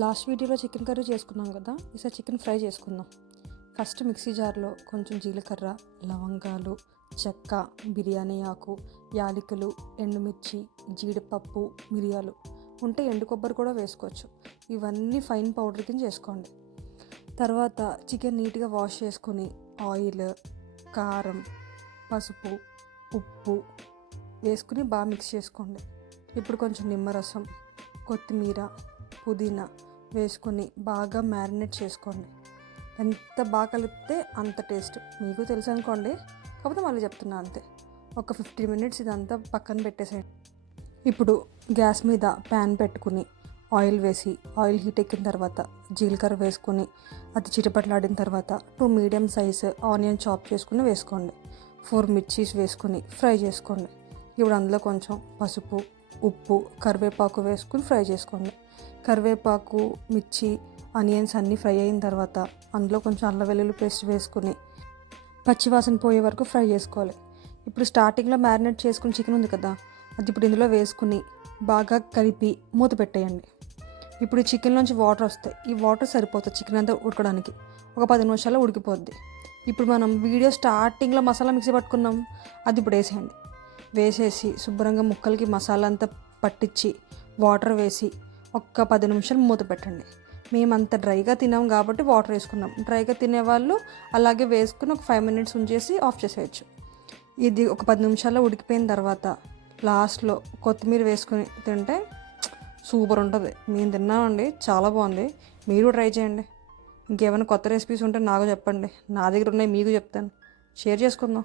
Last వీడియోలో chicken curry చేసుకున్నాం కదా, ఈసారి చికెన్ ఫ్రై చేసుకుందాం. ఫస్ట్ మిక్సీ జార్లో కొంచెం జీలకర్ర, లవంగాలు, చెక్క, బిర్యానీ ఆకు, యాలకులు, ఎండుమిర్చి, జీడిపప్పు, మిరియాలు ఉంటే ఎండు కొబ్బరి కూడా వేసుకోవచ్చు. ఇవన్నీ ఫైన్ పౌడర్ కింద చేసుకోండి. తర్వాత చికెన్ నీట్గా వాష్ చేసుకుని ఆయిల్, కారం, పసుపు, ఉప్పు వేసుకుని బాగా మిక్స్ చేసుకోండి. ఇప్పుడు కొంచెం నిమ్మరసం, కొత్తిమీర, పుదీనా వేసుకొని బాగా మ్యారినేట్ చేసుకోండి. ఎంత బాగా కలిపితే అంత టేస్ట్. మీకు తెలుసు అనుకోండి, కాకపోతే మళ్ళీ చెప్తున్నా అంతే. ఒక 15 మినిట్స్ ఇదంతా పక్కన పెట్టేసేయండి. ఇప్పుడు గ్యాస్ మీద ప్యాన్ పెట్టుకుని ఆయిల్ వేసి, ఆయిల్ హీట్ ఎక్కిన తర్వాత జీలకర్ర వేసుకొని అది చిటపట్లాడిన తర్వాత 2 మీడియం సైజ్ ఆనియన్ చాప్ చేసుకుని వేసుకోండి. 4 మిర్చీస్ వేసుకొని ఫ్రై చేసుకోండి. ఇప్పుడు అందులో కొంచెం పసుపు, ఉప్పు, కరివేపాకు వేసుకుని ఫ్రై చేసుకోండి. కరివేపాకు, మిర్చి, ఆనియన్స్ అన్నీ ఫ్రై అయిన తర్వాత అందులో కొంచెం అల్లం వెల్లుల్లి పేస్ట్ వేసుకుని పచ్చివాసన పోయే వరకు ఫ్రై చేసుకోవాలి. ఇప్పుడు స్టార్టింగ్లో మ్యారినేట్ చేసుకుని చికెన్ ఉంది కదా, అది ఇప్పుడు ఇందులో వేసుకుని బాగా కలిపి మూత పెట్టేయండి. ఇప్పుడు ఈ చికెన్లోంచి వాటర్ వస్తాయి. ఈ వాటర్ సరిపోతుంది చికెన్ అంతా ఉడకడానికి. ఒక 10 నిమిషాల్లో ఉడికిపోద్ది. ఇప్పుడు మనం వీడియో స్టార్టింగ్లో మసాలా మిక్సీ పట్టుకున్నాం, అది ఇప్పుడు వేసేయండి. వేసేసి శుభ్రంగా ముక్కలకి మసాలా అంతా పట్టించి వాటర్ వేసి ఒక్క 10 నిమిషాలు మూత పెట్టండి. మేమంత డ్రైగా తినాం కాబట్టి వాటర్ వేసుకున్నాం. డ్రైగా తినేవాళ్ళు అలాగే వేసుకుని ఒక 5 మినిట్స్ ఉంచేసి ఆఫ్ చేసేయచ్చు. ఇది ఒక 10 నిమిషాల్లో ఉడికిపోయిన తర్వాత లాస్ట్లో కొత్తిమీర వేసుకుని తింటే సూపర్ ఉంటుంది. మేము తిన్నామండి, చాలా బాగుంది. మీరు ట్రై చేయండి. ఇంకేమైనా కొత్త రెసిపీస్ ఉంటే నాకు చెప్పండి. నా దగ్గర ఉన్నాయి, మీకు చెప్తాను. షేర్ చేసుకుందాం.